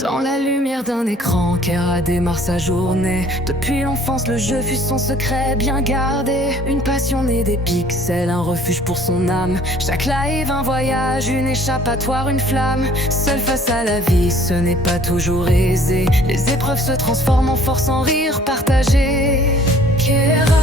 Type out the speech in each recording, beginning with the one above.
Dans la lumière d'un écran, Kera démarre sa journée. Depuis l'enfance, le jeu fut son secret bien gardé. Une passion née des pixels, un refuge pour son âme. Chaque live, un voyage, une échappatoire, une flamme. Seul face à la vie, ce n'est pas toujours aisé. Les épreuves se transforment en force, en rire partagé. Kera,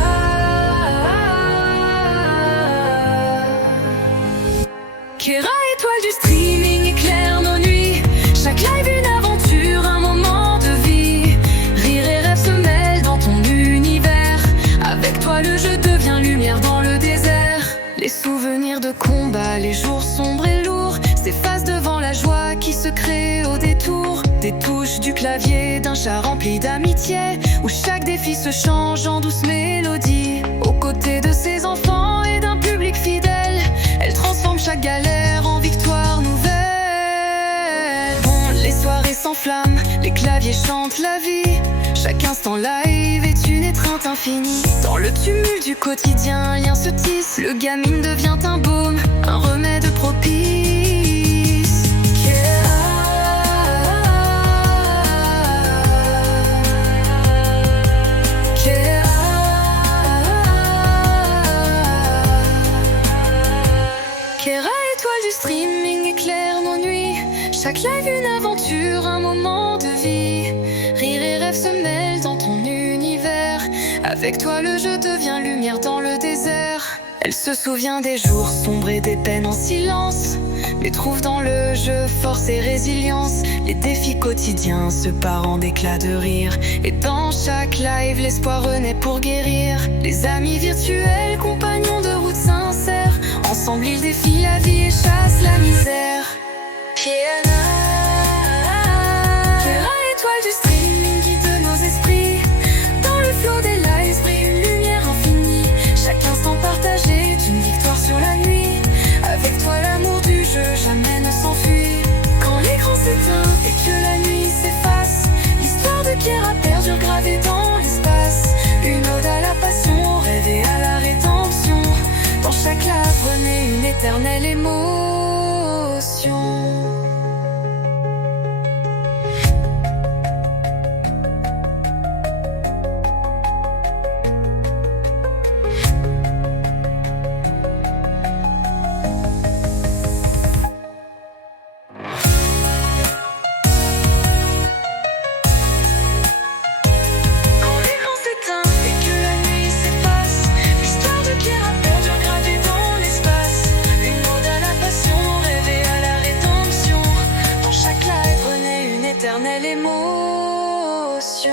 Kera, étoile du streaming, éclaire nos nuits. Chaque live une aventure, un moment de vie. Rire et rêve se mêlent dans ton univers. Avec toi le jeu devient lumière dans le désert. Les souvenirs de combat, les jours sombres et lourds s'effacent devant la joie qui se crée au détour. Des touches du clavier d'un chat rempli d'amitié, où chaque défi se change en douce mélodie. Aux côtés de ses enfants et d'un public fidèle, elle transforme chaque galère en victoire nouvelle. Les soirées s'enflamment, les claviers chantent la vie. Chaque instant live est une étreinte infinie. Dans le tumulte du quotidien, un lien se tisse. Le gaming devient un baume, un remède propice. Kera, étoile du streaming, éclaire nos nuits. Chaque live une aventure, un moment de vie. Rire et rêve se mêlent dans ton univers. Avec toi le jeu devient lumière dans le désert. Elle se souvient des jours sombres et des peines en silence, mais trouve dans le jeu force et résilience. Les défis quotidiens se parent en d'éclats de rire, et dans chaque live l'espoir renaît pour guérir. Les amis virtuels, compagnons de route sincères, ensemble ils défient la vie et chassent la misère. Kera, étoile du streaming, guide nos esprits. Dans le flot des lives brille une lumière infinie. Chaque instant partagé est une victoire sur la nuit. Avec toi l'amour du jeu jamais ne s'enfuit. Quand l'écran s'éteint et que la nuit s'efface, l'histoire de Kera perdure gravée dans l'espace. Une ode à la passion, au rêve et à la rédemption. Dans chaque lave renaît une éternelle émotion. Éternelle émotion.